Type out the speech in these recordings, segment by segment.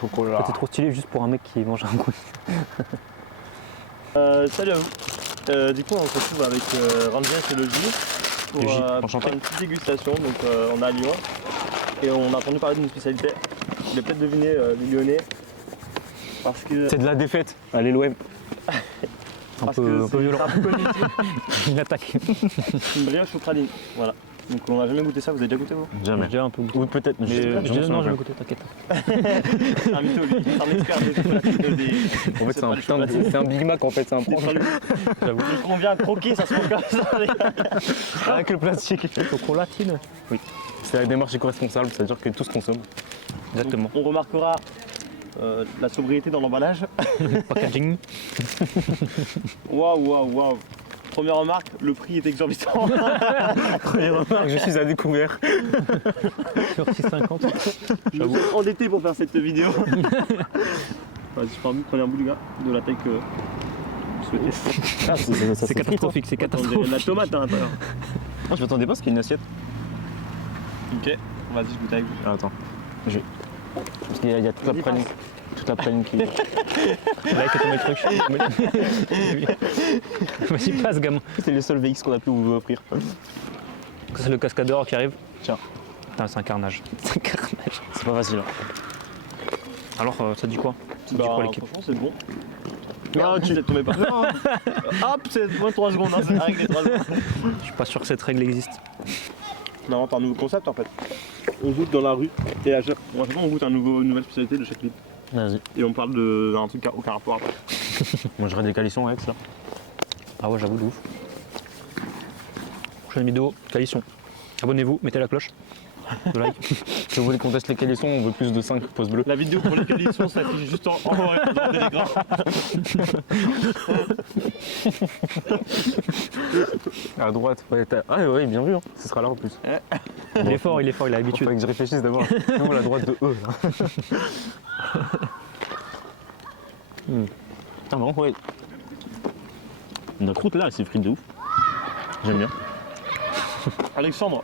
Chocolat. C'était trop stylé juste pour un mec qui mange un brownie. Salut à vous. Du coup, on se retrouve avec Ramjas et Logi pour faire une petite dégustation. Donc, on est à Lyon et on a entendu parler d'une spécialité. Vous l'avez peut-être deviné, les Lyonnais. Parce que. C'est de la défaite. Allez, l'OM. Un peu violent. Un peu connu. Il attaque. Une brioche au praline. Voilà. Donc, on n'a jamais goûté ça. Vous avez déjà goûté, vous? Jamais. Déjà un peu goûté. Oui, peut-être. Mais Je je dis non, je vais goûter, t'inquiète. C'est un mytho, lui. C'est un expert des des. En fait, c'est un Big Mac, en fait. C'est un prend. J'avoue. Quand on vient croquer, ça se mange comme ça, les gars. Avec le plastique. Chocolatine. Oui. C'est la démarche éco-responsable, c'est-à-dire que tout se consomme. Exactement. Donc, on remarquera la sobriété dans l'emballage. Packaging. Waouh. Première remarque, le prix est exorbitant. Première remarque, je suis à découvert. Sur 6,50. Je me suis endetté pour faire cette vidéo. Vas-y, je prends un premier bout, les gars, de la taille que vous souhaitez. C'est catastrophique, c'est On dirait de catastrophique. la tomate à l'intérieur. Moi, je m'attendais pas à ce qu'il y ait une assiette. Ok, vas-y, je goûte avec vous. Ah, attends. Parce qu'il y a toute la Vas-y, praline. Toute la praline qui. Là, que ton truc. Vas-y, passe, gamin. C'est le seul VX qu'on a pu vous offrir. C'est le cascadeur qui arrive. Tiens. Putain, c'est un carnage. C'est un carnage. C'est pas facile. Hein. Alors, ça dit quoi? Ça dit quoi, l'équipe? Franchement, c'est bon. Merde, tu t'es tombé par là. Hop, c'est moins 3 secondes, hein, c'est la règle des 3 secondes. Je suis pas sûr que cette règle existe. On invente un nouveau concept en fait. On goûte dans la rue et à chaque fois on goûte une nouvelle spécialité de chaque clip. Vas-y. Et on parle d'un truc qui n'a aucun rapport après. Moi, j'aurais des calissons avec ça. Ah ouais, j'avoue, de ouf. Prochaine vidéo, calisson. Abonnez-vous, mettez la cloche. Le like. Si vous voulez qu'on teste les calissons, on veut plus de 5 pouces bleus. La vidéo pour lesquelles ils sont s'affiche juste en haut à droite de l'écran. À droite. Ouais, ah ouais, bien vu. Hein. Ce sera là en plus. Il est fort, il a Il l'habitude. fallait que je réfléchisse d'abord. Non, la droite de E. Là. Putain, vraiment, ouais. La croûte là, elle s'est frite de ouf. J'aime bien. Alexandre,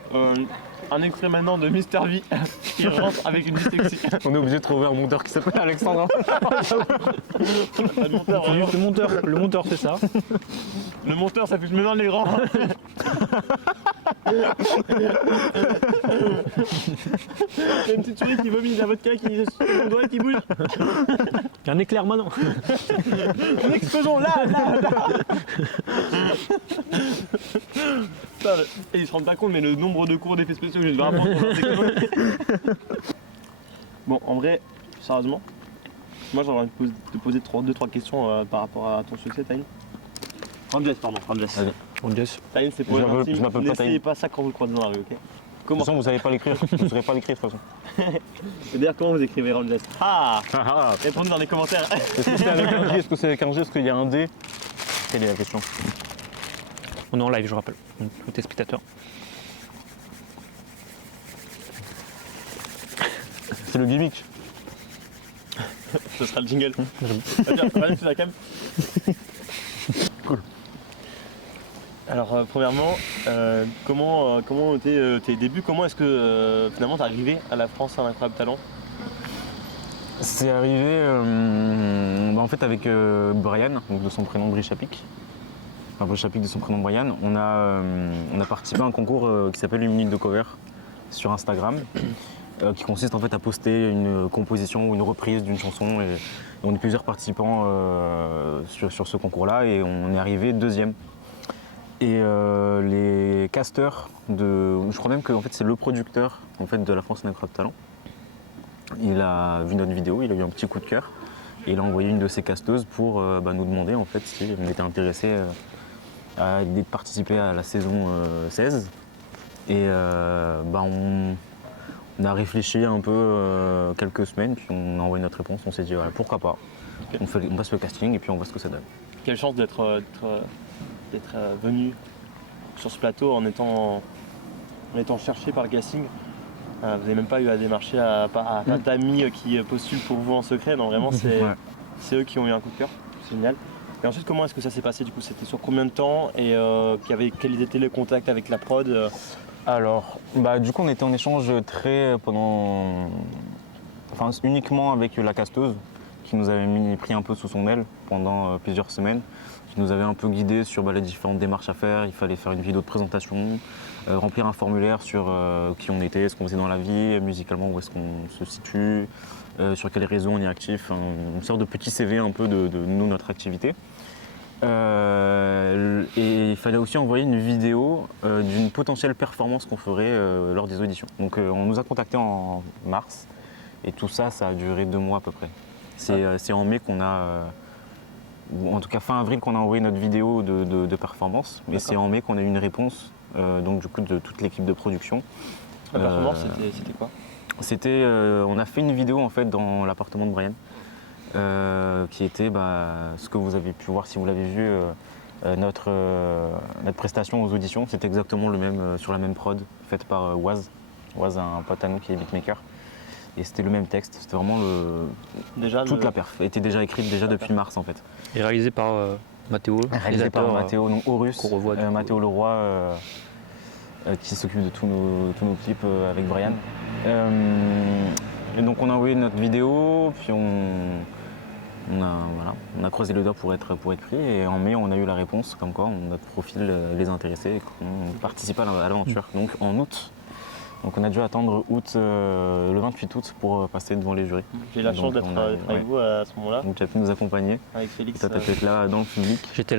un extrait maintenant de Mister V qui rentre avec une dyslexie. On est obligé de trouver un monteur qui s'appelle Alexandre. Le monteur, C'est vraiment. juste le monteur fait ça. Le monteur s'affiche même dans l'écran. Il y a une petite souris qui vomit de la vodka qui est sur mon doigt et qui bouge. Il y a un éclair maintenant. Une explosion là. Putain, et ils se rendent pas compte mais le nombre de cours d'effets spéciaux que je devais apprendre pour faire ces conneries. Bon, en vrai, sérieusement, moi j'aurais envie de te poser 2-3 questions par rapport à ton succès, Taïn. Ramjas, pardon, Ramjas. Allez. On dit. Taïn, c'est pour Je les m'appelle- intimes. je m'appelle pas N'essayez Taïn. pas ça quand vous le croisez dans la rue, ok? De toute Comment? façon, vous savez pas l'écrire. Vous saurez pas l'écrire de toute façon. Et d'ailleurs, comment vous écrivez Ramjas? Ah, Ah ah. répondez dans les commentaires. Est-ce que c'est avec un G? Est-ce que c'est avec un G? Est-ce qu'il y a un D? Quelle est la question? On est en live, je rappelle. Donc, tous tes spectateurs. C'est le gimmick. Ce sera le jingle. Vas-y, c'est la cam. Cool. Alors, premièrement, comment ont été tes débuts? Comment est-ce que finalement t'es arrivé à la France, un incroyable talent? C'est arrivé en fait avec Brian, donc de son prénom Brichapik. Enfin Brichapik de son prénom Brian. On a participé à un concours qui s'appelle une minute de cover sur Instagram, qui consiste en fait à poster une composition ou une reprise d'une chanson. Et on est plusieurs participants sur ce concours-là et on est arrivé deuxième. Et les casteurs je crois même que en fait, c'est le producteur en fait, de la France un incroyable talent. Il a vu notre vidéo, il a eu un petit coup de cœur et il a envoyé une de ses casteuses pour nous demander en fait si on était intéressé à participer à la saison 16. Et on a réfléchi un peu quelques semaines, puis on a envoyé notre réponse, on s'est dit ouais, pourquoi pas. Okay. On passe le casting et puis on voit ce que ça donne. Quelle chance d'être venu sur ce plateau en étant cherché par le casting. Vous n'avez même pas eu à démarcher à plein d'amis qui postulent pour vous en secret. Non, vraiment, c'est eux qui ont eu un coup de cœur. C'est génial. Et ensuite, comment est-ce que ça s'est passé du coup? C'était sur combien de temps et quels étaient les contacts avec la prod Alors, du coup, on était en échange uniquement avec la casteuse, qui nous avait pris un peu sous son aile pendant plusieurs semaines, qui nous avait un peu guidé sur les différentes démarches à faire. Il fallait faire une vidéo de présentation, remplir un formulaire sur qui on était, ce qu'on faisait dans la vie, musicalement où est-ce qu'on se situe, sur quels réseaux on est actif, une sorte de petit CV un peu de nous, notre activité. Et il fallait aussi envoyer une vidéo d'une potentielle performance qu'on ferait lors des auditions. Donc on nous a contactés en mars et tout ça, ça a duré 2 mois à peu près. C'est en mai qu'on a, ou en tout cas fin avril qu'on a envoyé notre vidéo de performance, mais c'est en mai qu'on a eu une réponse donc du coup de toute l'équipe de production. La performance, c'était quoi? On a fait une vidéo en fait dans l'appartement de Brian. Qui était ce que vous avez pu voir si vous l'avez vu, notre prestation aux auditions. C'était exactement le même, sur la même prod, faite par Waz. Waz, un pote à nous qui est beatmaker. Et c'était le même texte, c'était vraiment toute la perf était déjà écrite depuis mars en fait. Et réalisé par Mathéo. Réalisé par Mathéo, donc Horus, qu'on revoit Mathéo Leroy, qui s'occupe de tous nos clips avec Brian. Et donc on a envoyé notre vidéo, puis on a croisé le doigt pour être pris et en mai on a eu la réponse comme quoi notre profil les intéressait et qu'on participe à l'aventure. Donc en août, donc on a dû attendre le 28 août pour passer devant les jurys. J'ai eu la chance d'être avec vous à ce moment-là. Donc tu as pu nous accompagner. Avec Félix. Toi tu as pu être là dans le public. J'étais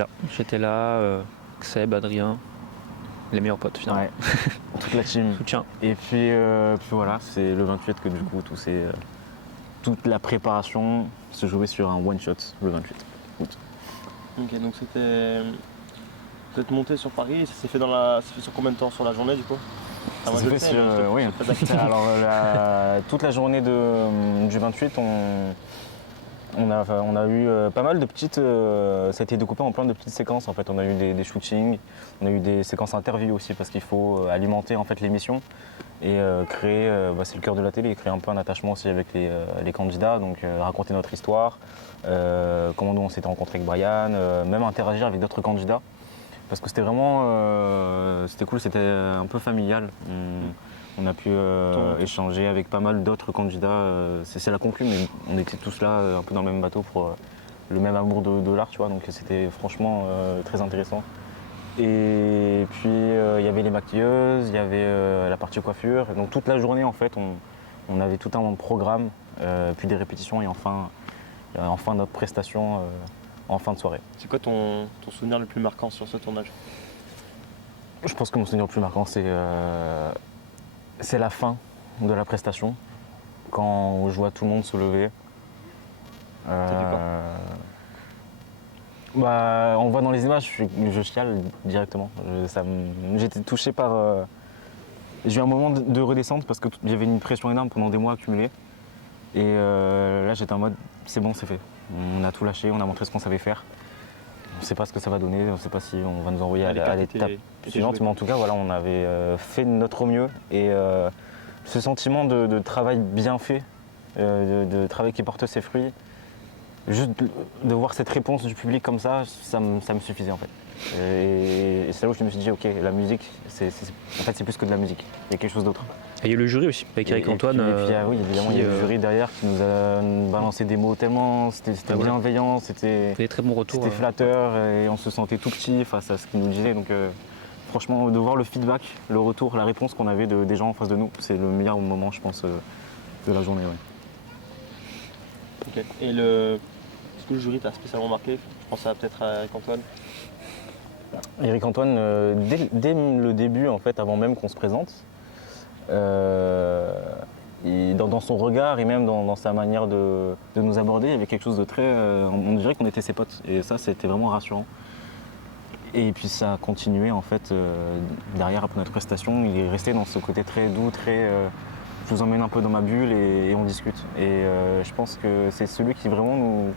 là, Seb, Adrien, les meilleurs potes finalement. Ouais. Toute la team. Soutien. Et puis voilà, c'est le 28 que du coup toute la préparation se jouait sur un one shot le 28 août. Ok, donc vous êtes monté sur Paris et ça s'est fait sur combien de temps sur la journée du coup? Ça s'est fait sur, oui. Alors toute la journée du 28, on a eu pas mal de petites. Ça a été découpé en plein de petites séquences en fait. On a eu des shootings, on a eu des séquences interviews aussi parce qu'il faut alimenter en fait l'émission et créer, c'est le cœur de la télé, créer un peu un attachement aussi avec les candidats, donc raconter notre histoire, comment nous on s'était rencontrés avec Brian, même interagir avec d'autres candidats. Parce que c'était vraiment c'était cool, c'était un peu familial. On a pu échanger avec pas mal d'autres candidats. C'est la conclue, mais on était tous là un peu dans le même bateau pour le même amour de l'art, tu vois. Donc c'était franchement très intéressant. Et puis il y avait les maquilleuses, il y avait la partie coiffure. Donc toute la journée en fait, on avait tout un programme, puis des répétitions et enfin notre prestation en fin de soirée. C'est quoi ton souvenir le plus marquant sur ce tournage? Je pense que mon souvenir le plus marquant c'est la fin de la prestation, quand je vois tout le monde se lever. On voit dans les images, je chiale directement. J'étais touché par. J'ai eu un moment de redescente parce qu'il y avait une pression énorme pendant des mois accumulée. Et là j'étais en mode c'est bon, c'est fait. On a tout lâché, on a montré ce qu'on savait faire. On ne sait pas ce que ça va donner, on ne sait pas si on va nous envoyer à l'étape suivante, mais en tout cas voilà, on avait fait de notre mieux et ce sentiment de travail bien fait, de travail qui porte ses fruits, juste de voir cette réponse du public comme ça me suffisait en fait. Et c'est là où je me suis dit ok, la musique, en fait c'est plus que de la musique, il y a quelque chose d'autre. Et il y a eu le jury aussi, avec Eric Antoine. Et puis, oui, évidemment, il y a le jury derrière qui nous a balancé des mots tellement, c'était bienveillant, c'était très bon retour. C'était flatteur et on se sentait tout petit face à ce qu'ils nous disaient. Donc franchement, de voir le feedback, le retour, la réponse qu'on avait des gens en face de nous, c'est le meilleur moment, je pense, de la journée. Ouais. Ok. Et est-ce que le jury t'a spécialement marqué? Je pense peut-être à Eric Antoine. Eric Antoine, dès le début, en fait, avant même qu'on se présente, dans son regard et même dans sa manière de nous aborder, il y avait quelque chose de très. On dirait qu'on était ses potes et ça c'était vraiment rassurant. Et puis ça a continué en fait derrière après notre prestation, il est resté dans ce côté très doux, très. Je vous emmène un peu dans ma bulle et on discute. Et je pense que c'est celui qui vraiment nous.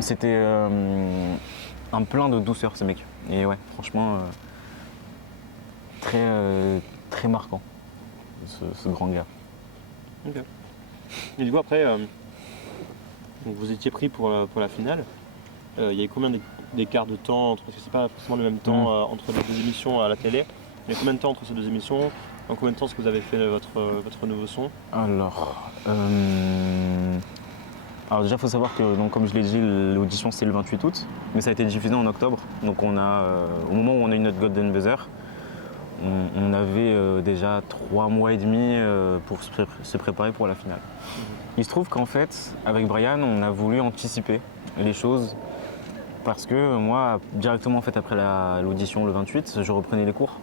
C'était un plein de douceur ce mec. Et ouais, franchement, très marquant, ce grand gars. Ok. Et du coup après, vous étiez pris pour la finale. Il y a eu combien d'écart de temps entre, c'est pas forcément le même temps entre les deux émissions à la télé. Il y a combien de temps entre ces deux émissions? En combien de temps est-ce que vous avez fait votre nouveau son? Alors déjà, il faut savoir que, donc, comme je l'ai dit, l'audition c'est le 28 août, mais ça a été diffusé en octobre. Donc au moment où on a eu notre Golden Buzzer, on avait déjà 3 mois et demi pour se préparer pour la finale. Il se trouve qu'en fait, avec Brian, on a voulu anticiper les choses parce que moi, directement en fait, après l'audition le 28, je reprenais les cours.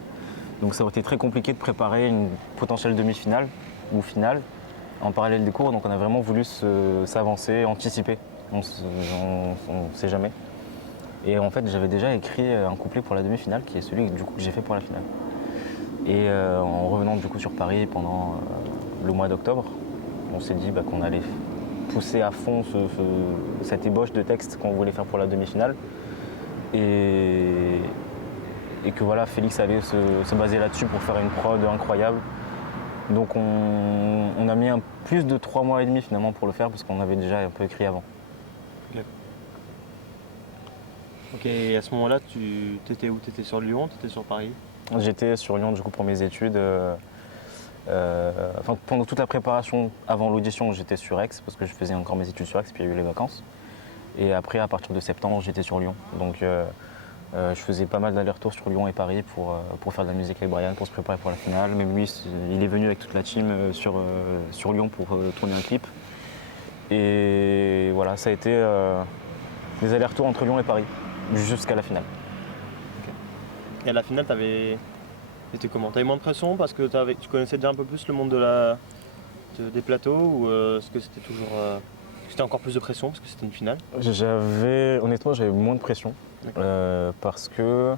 Donc ça aurait été très compliqué de préparer une potentielle demi-finale ou finale en parallèle des cours. Donc on a vraiment voulu s'avancer, anticiper. On ne sait jamais. Et en fait, j'avais déjà écrit un couplet pour la demi-finale qui est celui du coup, que j'ai fait pour la finale. Et en revenant du coup sur Paris pendant le mois d'octobre, on s'est dit qu'on allait pousser à fond cette ébauche de texte qu'on voulait faire pour la demi-finale. Et que voilà, Félix allait se baser là-dessus pour faire une prod incroyable. Donc on a mis plus de 3 mois et demi finalement pour le faire parce qu'on avait déjà un peu écrit avant. Ok, et à ce moment-là, tu étais où? Tu étais sur Lyon, tu étais sur Paris? J'étais sur Lyon du coup pour mes études. Pendant toute la préparation avant l'audition, j'étais sur Aix parce que je faisais encore mes études sur Aix, puis il y a eu les vacances. Et après, à partir de septembre, j'étais sur Lyon. Donc je faisais pas mal d'allers-retours sur Lyon et Paris pour faire de la musique avec Brian, pour se préparer pour la finale. Même lui, il est venu avec toute la team sur Lyon pour tourner un clip. Et voilà, ça a été des allers-retours entre Lyon et Paris, jusqu'à la finale. Et à la finale, c'était comment? T'avais moins de pression parce que tu connaissais déjà un peu plus le monde des plateaux ou est-ce que c'était toujours... c'était encore plus de pression parce que c'était une finale? Honnêtement, j'avais moins de pression parce que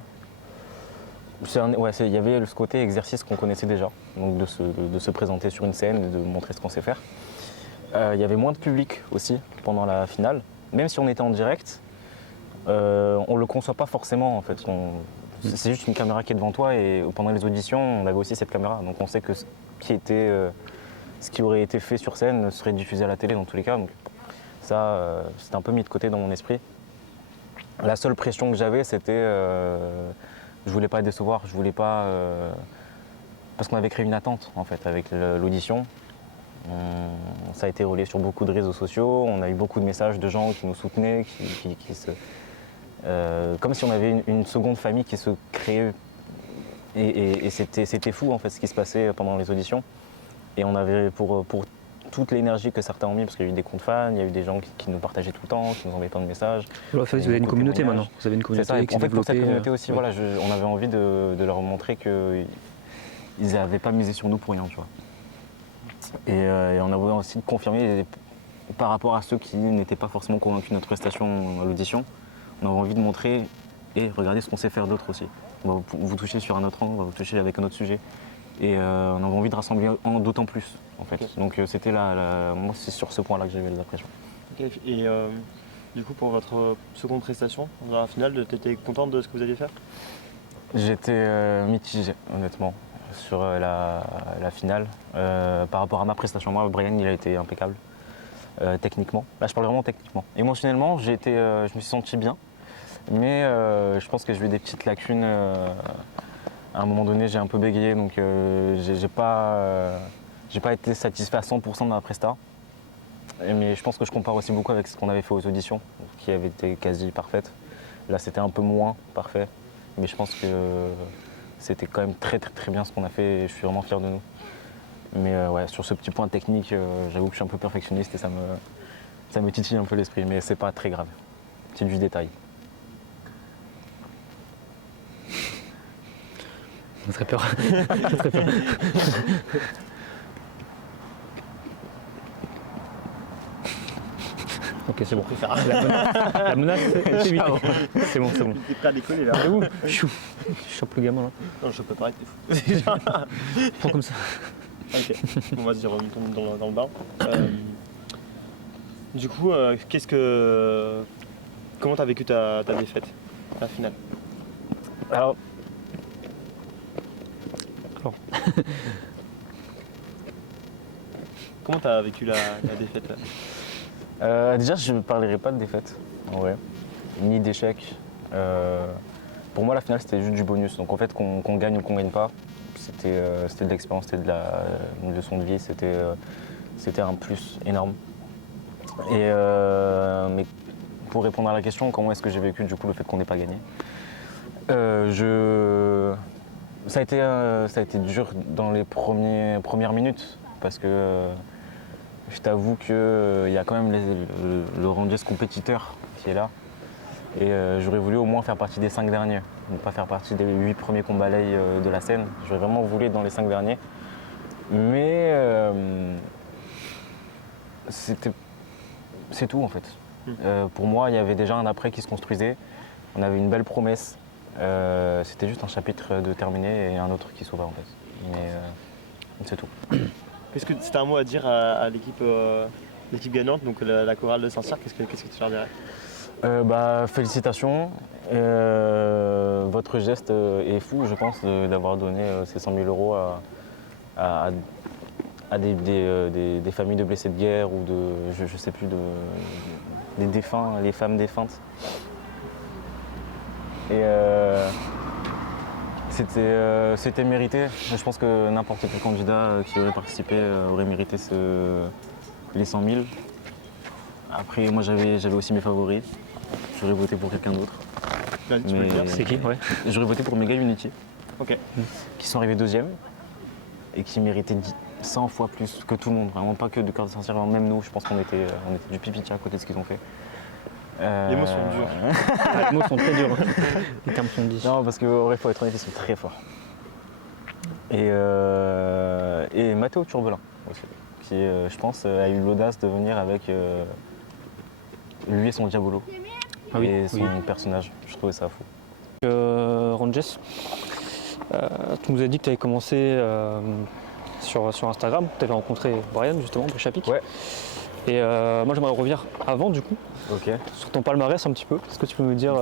il y avait ce côté exercice qu'on connaissait déjà, donc de se présenter sur une scène et de montrer ce qu'on sait faire. Il y avait moins de public aussi pendant la finale, même si on était en direct, on le conçoit pas forcément en fait. C'est juste une caméra qui est devant toi et pendant les auditions, on avait aussi cette caméra, donc on sait que ce qui aurait été fait sur scène serait diffusé à la télé dans tous les cas. Donc ça, c'était un peu mis de côté dans mon esprit. La seule pression que j'avais, c'était je voulais pas décevoir, je voulais pas parce qu'on avait créé une attente en fait avec l'audition. Ça a été relayé sur beaucoup de réseaux sociaux, on a eu beaucoup de messages de gens qui nous soutenaient, comme si on avait une seconde famille qui se créait. Et c'était fou en fait ce qui se passait pendant les auditions. Et on avait pour toute l'énergie que certains ont mis, parce qu'il y a eu des comptes fans, il y a eu des gens qui nous partageaient tout le temps, qui nous envoyaient plein de messages. Vous avez une communauté maintenant. Vous avez une communauté qui en fait, pour cette développée, communauté aussi, voilà, on avait envie de leur montrer qu'ils n'avaient pas misé sur nous pour rien, tu vois. Et on a voulu aussi confirmer par rapport à ceux qui n'étaient pas forcément convaincus de notre prestation à l'audition. On avait envie de montrer et regardez ce qu'on sait faire d'autre aussi. On va vous toucher sur un autre angle, on va vous toucher avec un autre sujet. Et on avait envie de rassembler d'autant plus en fait. Okay. Donc c'était moi c'est sur ce point-là que j'avais les impressions. Okay. Et du coup pour votre seconde prestation dans la finale, tu étais contente de ce que vous alliez faire? J'étais mitigé honnêtement sur la finale. Par rapport à ma prestation, moi Brian il a été impeccable techniquement. Là je parle vraiment techniquement. Émotionnellement je me suis senti bien. Mais je pense que j'ai eu des petites lacunes. À un moment donné, j'ai un peu bégayé, donc j'ai pas été satisfait à 100% de ma presta. Mais je pense que je compare aussi beaucoup avec ce qu'on avait fait aux auditions, qui avaient été quasi parfaites. Là, c'était un peu moins parfait, mais je pense que c'était quand même très très très bien ce qu'on a fait et je suis vraiment fier de nous. Mais ouais, sur ce petit point technique, j'avoue que je suis un peu perfectionniste et ça me titille un peu l'esprit, mais c'est pas très grave. C'est du détail. Ça serait peur. Ça serait peur. Ok, c'est bon. La menace, c'est vite. C'est bon, c'est bon. T'es prêt à décoller là? C'est où? Je chope le gamin là. Non, je peux pas, t'es fou. Prends comme ça. Ok, bon vas-y, remonte dans le bain. Du coup, comment t'as vécu ta défaite, la finale? Alors. Comment t'as vécu la défaite là? Déjà, je ne parlerai pas de défaite, en vrai, ni d'échec. pour moi, la finale, c'était juste du bonus. Donc en fait, qu'on gagne ou qu'on gagne pas, c'était de l'expérience, c'était une leçon de vie, c'était un plus énorme. Mais pour répondre à la question, comment est-ce que j'ai vécu du coup le fait qu'on n'ait pas gagné, ça a été dur dans les premières minutes parce que je t'avoue qu'il y a quand même le Rangers compétiteur qui est là. Et j'aurais voulu au moins faire partie des 5 derniers, ne pas faire partie des 8 premiers qu'on balaye de la scène. J'aurais vraiment voulu être dans les 5 derniers. Mais c'est tout en fait. Pour moi, il y avait déjà un après qui se construisait. On avait une belle promesse. C'était juste un chapitre de terminé et un autre qui s'ouvrait en fait. Mais c'est tout. Qu'est-ce que c'était un mot à dire à l'équipe gagnante, donc la chorale de Saint-Cyr, qu'est-ce que tu leur dirais? Félicitations. Votre geste est fou, je pense, d'avoir donné ces 100 000 euros à des familles de blessés de guerre ou je sais plus, des défunts, les femmes défuntes. Et c'était mérité. Je pense que n'importe quel candidat qui aurait participé aurait mérité les 100 000. Après, moi j'avais aussi mes favoris. J'aurais voté pour quelqu'un d'autre. Vas-y, tu peux le dire. C'est qui? Ouais. J'aurais voté pour Mega Unity, Ok. qui sont arrivés deuxième et qui méritaient 100 fois plus que tout le monde. Vraiment pas que du cœur de Saint-Cyr, même nous, je pense qu'on était du pipitia à côté de ce qu'ils ont fait. Les mots sont durs. Les mots sont très durs. Les termes sont dits. Non, parce qu'en vrai, faut être honnête, ils sont très forts. Et Matteo Turbelin aussi, qui, je pense, a eu l'audace de venir avec lui et son Diabolo. Ah oui, et son oui. personnage. Je trouvais ça fou. Rangers, tu nous as dit que tu avais commencé sur Instagram, tu avais rencontré Brian justement, Brichapic. Ouais. Et moi j'aimerais revenir avant du coup, Ok. sur ton palmarès un petit peu. Est-ce que tu peux me dire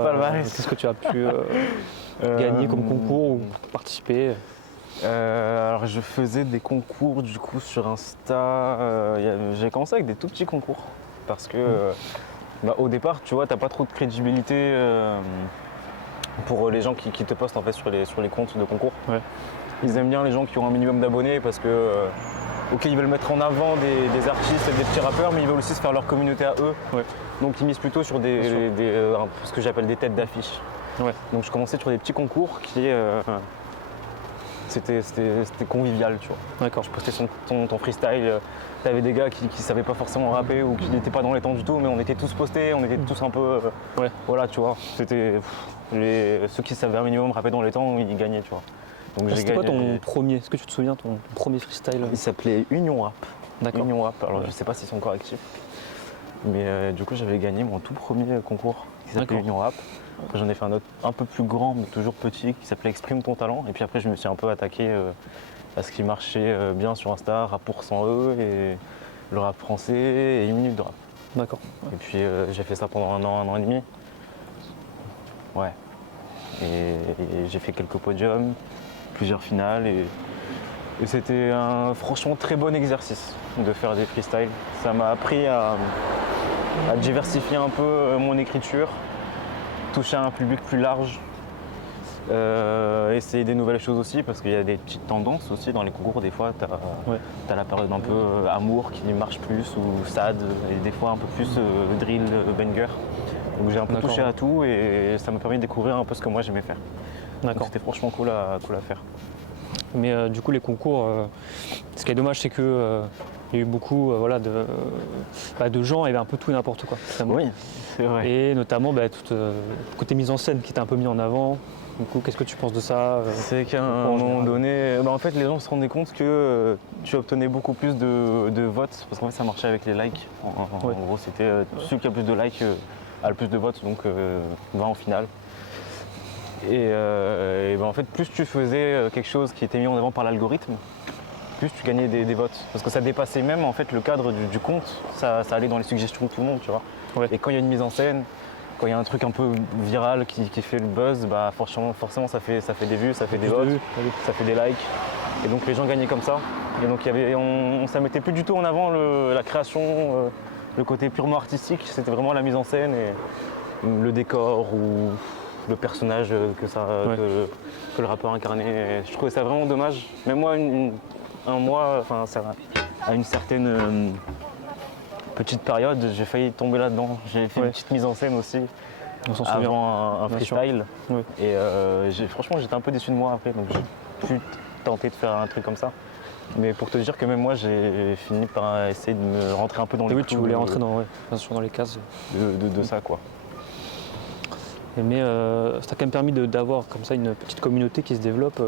qu'est-ce que tu as pu gagner comme concours ou participer? Alors je faisais des concours du coup sur Insta. J'ai commencé avec des tout petits concours parce que au départ, tu vois, t'as pas trop de crédibilité pour les gens qui te postent en fait sur les comptes de concours. Ouais. Ils aiment bien les gens qui ont un minimum d'abonnés parce que ok, ils veulent mettre en avant des artistes et des petits rappeurs, mais ils veulent aussi se faire leur communauté à eux. Ouais. Donc ils misent plutôt sur ce que j'appelle des têtes d'affiche. Ouais. Donc je commençais sur des petits concours qui c'était convivial, tu vois. D'accord. Je postais ton freestyle, t'avais des gars qui savaient pas forcément rapper ou qui n'étaient pas dans les temps du tout, mais on était tous postés, on était tous un peu... Ouais. Voilà, tu vois. C'était ceux qui savaient un minimum rapper dans les temps, ils gagnaient, tu vois. Donc C'était quoi ton premier? Est-ce que tu te souviens ton premier freestyle? Il s'appelait Union Rap. D'accord. Union Rap, alors je sais pas s'ils sont encore actifs. Mais du coup j'avais gagné mon tout premier concours qui s'appelait D'accord. Union Rap. Après j'en ai fait un autre un peu plus grand mais toujours petit qui s'appelait Exprime ton talent. Et puis après je me suis un peu attaqué à ce qui marchait bien sur Insta, Rap pour 100 E et le rap français et une minute de rap. D'accord. Et puis j'ai fait ça pendant un an et demi. Ouais. Et j'ai fait quelques podiums, plusieurs finales et c'était un franchement très bon exercice de faire des freestyles. Ça m'a appris à diversifier un peu mon écriture, toucher un public plus large, essayer des nouvelles choses aussi parce qu'il y a des petites tendances aussi dans les concours. Des fois, t'as la période un peu amour qui marche plus ou sad et des fois un peu plus drill, banger. Donc j'ai un peu touché à tout et ça m'a permis de découvrir un peu ce que moi j'aimais faire. D'accord. C'était franchement cool à faire. Mais du coup, les concours, ce qui est dommage, c'est que il y a eu beaucoup de gens, il y avait un peu tout et n'importe quoi. Finalement. Oui, c'est vrai. Et notamment tout côté mise en scène qui était un peu mis en avant. Du coup, qu'est-ce que tu penses de ça? C'est qu'à un moment donné, en fait, les gens se rendaient compte que tu obtenais beaucoup plus de votes parce qu'en fait, ça marchait avec les likes. En gros, c'était celui qui a plus de likes a le plus de votes, donc va en finale. Et en fait, plus tu faisais quelque chose qui était mis en avant par l'algorithme, plus tu gagnais des votes. Parce que ça dépassait même en fait le cadre du compte, ça allait dans les suggestions de tout le monde, tu vois. Ouais. Et quand il y a une mise en scène, quand il y a un truc un peu viral qui fait le buzz, forcément ça fait des vues, ça fait des votes, ça fait des likes. Et donc les gens gagnaient comme ça. Et donc ça mettait plus du tout en avant la création, le côté purement artistique, c'était vraiment la mise en scène et le décor ou tout le personnage que le rappeur incarnait. Et je trouvais ça vraiment dommage. Même moi, un mois, enfin, à une certaine petite période, j'ai failli tomber là-dedans. J'ai fait une petite mise en scène aussi. On s'en souvient. Avant un Bien sûr. freestyle. Oui. Et franchement, j'étais un peu déçu de moi après, donc j'ai pu tenter de faire un truc comme ça. Mais pour te dire que même moi, j'ai fini par essayer de me rentrer un peu dans Et les oui, clous tu voulais rentrer dans, bien sûr, dans les cases. de ça, quoi. Mais ça t'a quand même permis d'avoir comme ça une petite communauté qui se développe.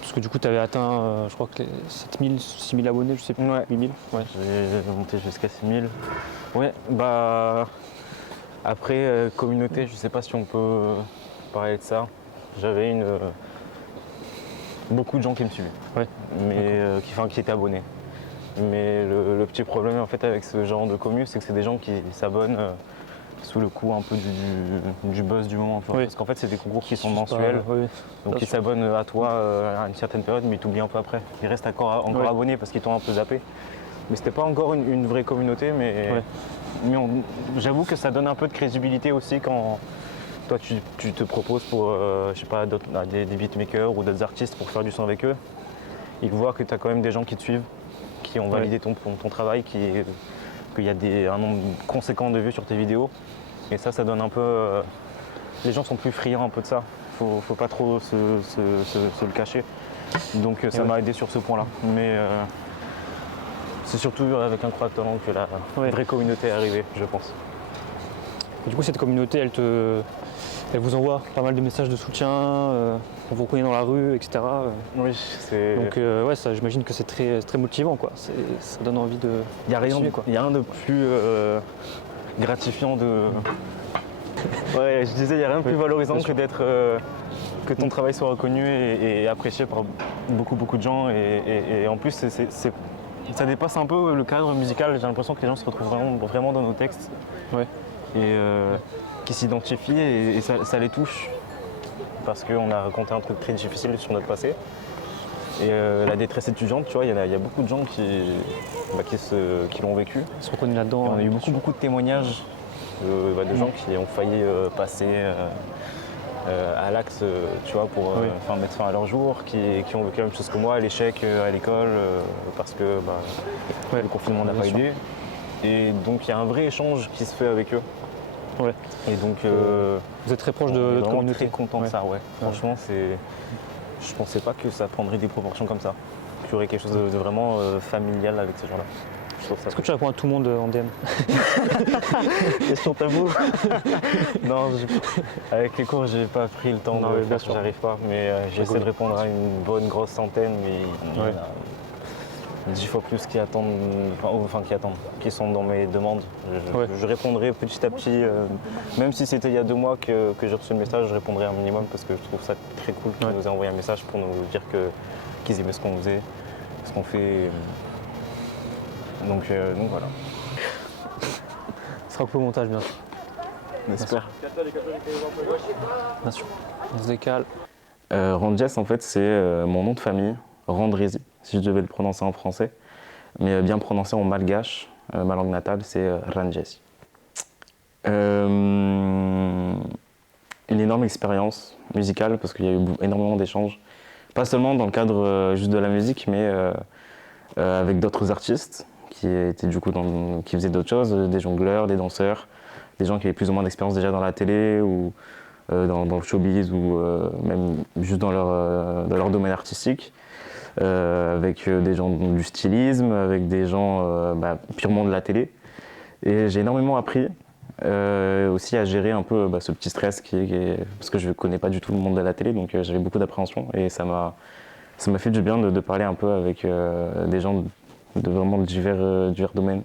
Parce que du coup, tu avais atteint, je crois que les 7000, 6000 abonnés, je sais plus, Ouais. 8000. Ouais. J'ai monté jusqu'à 6000. Ouais, bah. Après, communauté, je sais pas si on peut parler de ça. J'avais beaucoup de gens qui me suivaient, Ouais. mais qui étaient abonnés. Mais le petit problème en fait avec ce genre de commu, c'est que c'est des gens qui s'abonnent sous le coup un peu du buzz du moment. Oui. Parce qu'en fait, c'est des concours qui sont Pas- mensuels. oui. Donc Bien ils sûr. s'abonnent à toi à une certaine période, mais ils t'oublient un peu après. Ils restent encore Ouais. abonnés parce qu'ils t'ont un peu zappé. Mais c'était pas encore une vraie communauté, mais, Ouais. mais j'avoue que ça donne un peu de crédibilité aussi quand toi tu te proposes pour je sais pas, des beatmakers ou d'autres artistes pour faire du son avec eux. Ils voient que tu as quand même des gens qui te suivent, qui ont validé ton travail, qu'il y a un nombre conséquent de vues sur tes vidéos. Et ça donne un peu. Les gens sont plus friands un peu de ça. Faut pas trop se le cacher. Donc ça m'a aidé sur ce point-là. Mais c'est surtout avec Incroyable Talent que la vraie communauté est arrivée, je pense. Et du coup, cette communauté, elle vous envoie pas mal de messages de soutien, on vous reconnaît dans la rue, etc. Oui, c'est. Donc, ouais, ça, j'imagine que c'est très motivant, quoi. Ça donne envie de. Il n'y a continuer, quoi. rien de plus gratifiant de. Ouais, je disais, il n'y a rien de plus valorisant que que ton travail soit reconnu et apprécié par beaucoup de gens. Et en plus, ça dépasse un peu le cadre musical. J'ai l'impression que les gens se retrouvent vraiment dans nos textes. Ouais. Et qui s'identifient et ça les touche. Parce qu'on a raconté un truc très difficile sur notre passé. Et la détresse étudiante, tu vois, il y a beaucoup de gens qui l'ont vécu. On se reconnaît là-dedans. Et on a eu bien sûr. beaucoup de témoignages de gens qui ont failli passer à l'axe, tu vois, pour mettre fin à leur jour, qui ont vécu la même chose que moi, l'échec à l'école, parce que le confinement n'a bien pas sûr. aidé. Et donc il y a un vrai échange qui se fait avec eux. Ouais. Et donc Vous êtes très proche on de est votre vraiment communauté. très content de ça, ouais. Franchement, je pensais pas que ça prendrait des proportions comme ça. Qu'il y aurait quelque chose de vraiment familial avec ces gens-là. Je trouve ça Est-ce que tu réponds à tout le monde en DM? question tabou. Non, avec les cours, j'ai pas pris le temps Non, de mais le bien faire, sûr. j'arrive pas. Mais j'essaie de répondre à une bonne grosse centaine, mais il y en Ouais. a 10 fois plus qui sont dans mes demandes. Ouais. Je répondrai petit à petit, même si c'était il y a 2 mois que j'ai reçu le message, je répondrai un minimum parce que je trouve ça très cool qu'ils nous aient envoyé un message pour nous dire qu'ils aimaient ce qu'on faisait, ce qu'on fait. Donc voilà. Ce sera coupé au montage, bien sûr. J'espère. Bien sûr. On se décale. Randjes, en fait, c'est mon nom de famille, Randrézy, si je devais le prononcer en français. Mais bien prononcé en malgache, ma langue natale, c'est Randjes. Une énorme expérience musicale parce qu'il y a eu énormément d'échanges. Pas seulement dans le cadre juste de la musique, mais avec d'autres artistes qui étaient du coup qui faisaient d'autres choses, des jongleurs, des danseurs, des gens qui avaient plus ou moins d'expérience déjà dans la télé ou dans le showbiz ou même juste dans leur domaine artistique, avec des gens du stylisme, avec des gens purement de la télé. Et j'ai énormément appris aussi à gérer un peu ce petit stress parce que je ne connais pas du tout le monde de la télé, donc j'avais beaucoup d'appréhension et ça m'a fait du bien de parler un peu avec des gens de vraiment divers domaines.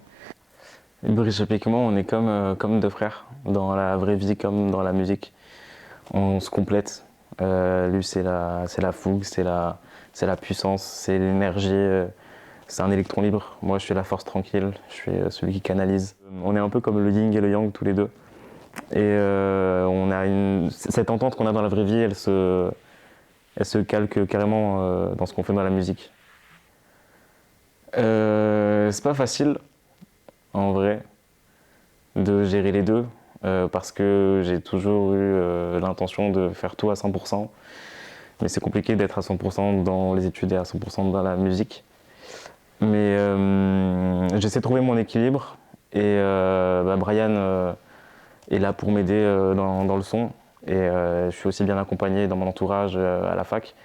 Brice Chapic et moi, on est comme 2 frères, dans la vraie vie comme dans la musique. On se complète. Lui, c'est la fougue, c'est la puissance, c'est l'énergie. C'est un électron libre. Moi, je suis la force tranquille. Je suis celui qui canalise. On est un peu comme le yin et le yang tous les deux. Et on a cette entente qu'on a dans la vraie vie, elle se calque carrément dans ce qu'on fait dans la musique. C'est pas facile, en vrai, de gérer les deux. parce que j'ai toujours eu l'intention de faire tout à 100%. Mais c'est compliqué d'être à 100% dans les études et à 100% dans la musique. Mais j'essaie de trouver mon équilibre et Brian est là pour m'aider dans le son. Et je suis aussi bien accompagné dans mon entourage à la fac.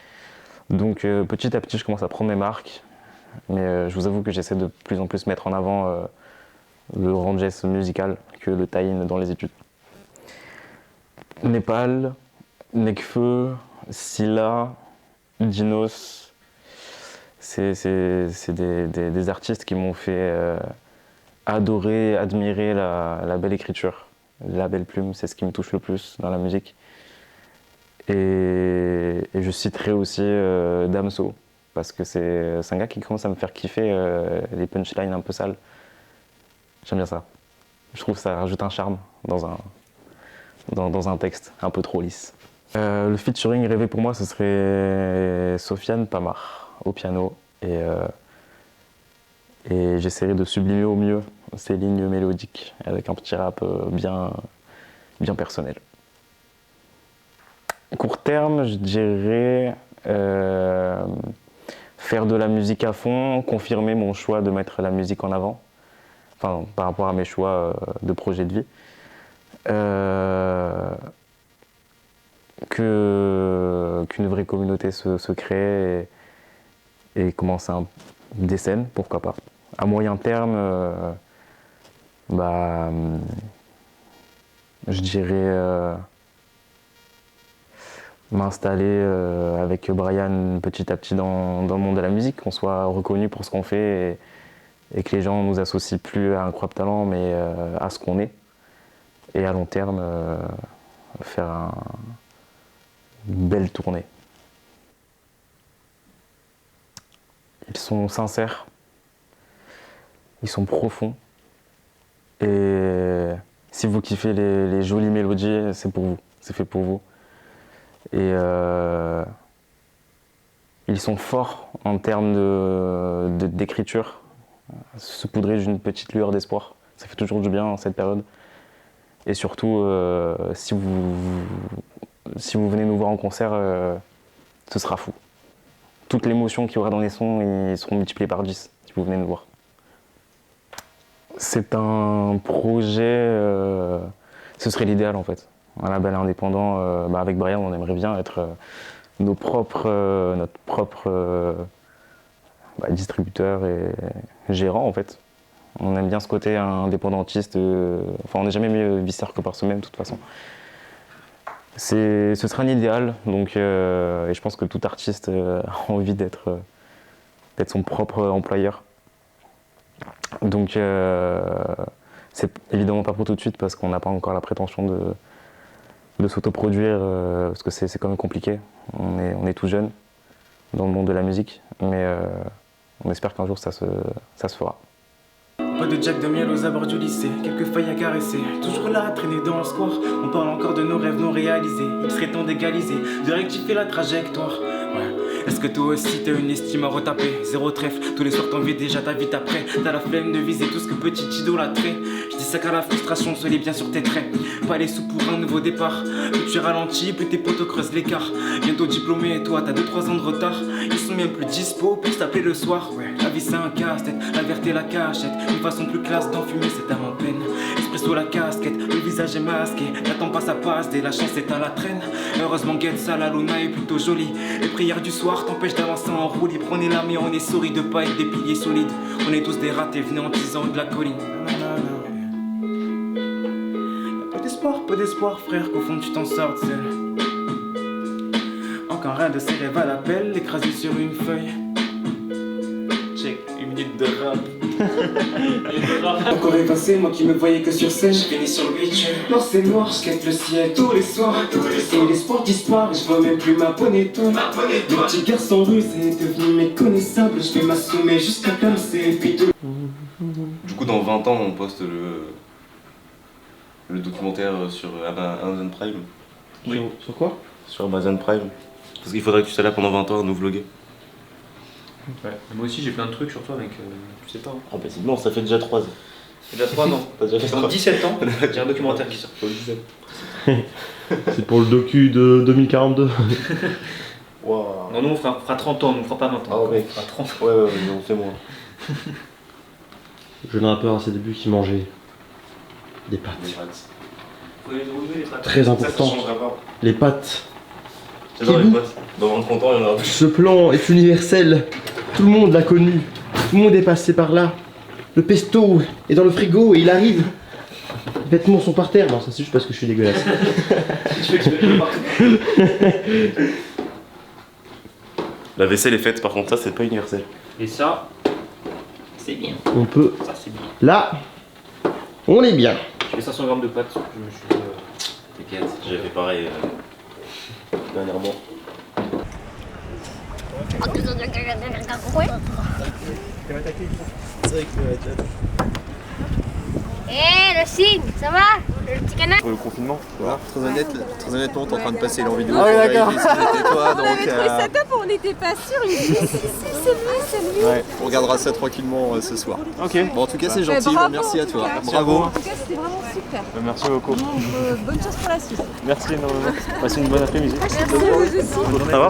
Donc petit à petit, je commence à prendre mes marques. Mais je vous avoue que j'essaie de plus en plus mettre en avant le ranges musical que le tie-in dans les études. Népal, Nekfeu, Scylla, Dinos, c'est des artistes qui m'ont fait adorer, admirer la belle écriture, la belle plume, c'est ce qui me touche le plus dans la musique. Et je citerai aussi Damso, parce que c'est un gars qui commence à me faire kiffer les punchlines un peu sales. J'aime bien ça. Je trouve que ça rajoute un charme dans un texte un peu trop lisse. Le featuring rêvé pour moi, ce serait Sofiane Pamar au piano. Et j'essaierai de sublimer au mieux ces lignes mélodiques avec un petit rap bien personnel. Court terme, je dirais faire de la musique à fond, confirmer mon choix de mettre la musique en avant, enfin par rapport à mes choix de projet de vie. Qu'une vraie communauté se crée et commence des scènes, pourquoi pas. À moyen terme, je dirais m'installer avec Brian petit à petit dans le monde de la musique, qu'on soit reconnu pour ce qu'on fait et que les gens nous associent plus à un incroyable talent mais à ce qu'on est. Et à long terme, faire une belle tournée. Ils sont sincères, ils sont profonds. Et si vous kiffez les jolies mélodies, c'est pour vous, c'est fait pour vous. Et ils sont forts en termes d'écriture, saupoudrés d'une petite lueur d'espoir. Ça fait toujours du bien en cette période. Et surtout, si vous venez nous voir en concert, ce sera fou. Toute l'émotion qu'il y aura dans les sons, ils seront multipliés par 10 si vous venez nous voir. C'est un projet, ce serait l'idéal en fait. Un label indépendant, avec Brian, on aimerait bien être notre propre distributeur et gérant en fait. On aime bien ce côté indépendantiste, on n'est jamais mieux visseur que par soi-même de toute façon. Ce serait un idéal, donc, et je pense que tout artiste a envie d'être son propre employeur. Donc c'est évidemment pas pour tout de suite parce qu'on n'a pas encore la prétention de s'autoproduire, parce que c'est quand même compliqué. On est tout jeune dans le monde de la musique, mais on espère qu'un jour ça se fera. Pas de Jack de miel aux abords du lycée, quelques feuilles à caresser. Toujours là, à traîner dans le square. On parle encore de nos rêves non réalisés. Il serait temps d'égaliser, de rectifier la trajectoire. Ouais. Est-ce que toi aussi t'as une estime à retaper? Zéro trèfle, tous les soirs t'envies déjà ta vie après. T'as la flemme de viser tout ce que petit idolâtrait. Je dis ça car la frustration se lit bien sur tes traits. Pas les sous pour un nouveau départ. Plus tu ralentis, plus tes potos creusent l'écart. Bientôt diplômé et toi t'as 2-3 ans de retard. Ils sont même plus dispo pour s'appeler le soir. Ouais. La vie c'est un casse-tête, la vérité la cachette. Une façon plus classe d'enfumer cette âme en peine. Espresso la casquette, le visage est masqué. N'attends pas ça passe, dès la chance est à la traîne. Heureusement guette ça, la luna est plutôt jolie. Les prières du soir t'empêchent d'avancer en roue libre. On est là mais on est souris de pas être des piliers solides. On est tous des ratés venus en tisant de la colline. Peu d'espoir frère qu'au fond tu t'en sortes seul. Encore un de ces rêves à l'appel, écrasé sur une feuille. Check, une minute de rap. Encore effacé, moi qui me voyais que sur scène, je finis sur le beach. Noir c'est noir, je quête le ciel tous les soirs. Et l'espoir disparaît, je vois même plus ma bonneton. Le petit garçon russe est devenu méconnaissable. Je vais m'assommer jusqu'à clamser, puis tout. Du coup, dans 20 ans, on poste le documentaire sur Amazon Prime. Oui. Sur quoi? Sur Amazon Prime. Parce qu'il faudrait que tu sois là pendant 20 ans à nous vloguer. Ouais. Moi aussi j'ai plein de trucs sur toi mec, tu sais pas. Hein. Ah bah c'est bon, ça fait déjà 3 ans. J'ai déjà 3 ans. T'as déjà fait Dans 3 17 ans, j'ai un documentaire qui sort. C'est pour le docu de 2042. Waouh. Non, nous on fera 30 ans, on ne fera pas 20 ans. Ah ouais. On fera 30 ans. Ouais, non, c'est moi. Jeune rappeur à ses débuts qui mangeait des pâtes. Faut les ouvrir, les pâtes. Très Ça important, changera pas. les pâtes. J'adore les Kibou. potes. Dans 30 ans, il y en aura plus. Ce plan est universel. Tout le monde l'a connu. Tout le monde est passé par là. Le pesto est dans le frigo et il arrive. Les vêtements sont par terre. Non, ça c'est juste parce que je suis dégueulasse. La vaisselle est faite, par contre, ça, c'est pas universel. Et ça, c'est bien. On peut. Ça, c'est bien. Là, on est bien. Je fais 500 grammes de pâtes. Je me suis dit, T'inquiète, j'ai fait pareil dernièrement. Eh, le signe, ça va? Le petit canard? Pour le confinement. Très honnêtement, t'es en train de passer leur vidéo. Ah oui, d'accord. C'était toi, On donc avait trouvé ça top, on n'était pas sûr. Il me dit si, c'est lui. Ouais. on regardera ça tranquillement ce soir. Ok. Bon, en tout cas, c'est gentil. bravo, Merci en à tout toi. cas. Bravo. En tout cas, c'était vraiment super. Merci beaucoup. Bon, bonne chance pour la suite. Merci énormément. Passez une bonne après-midi. Merci, vous aussi. Ça va?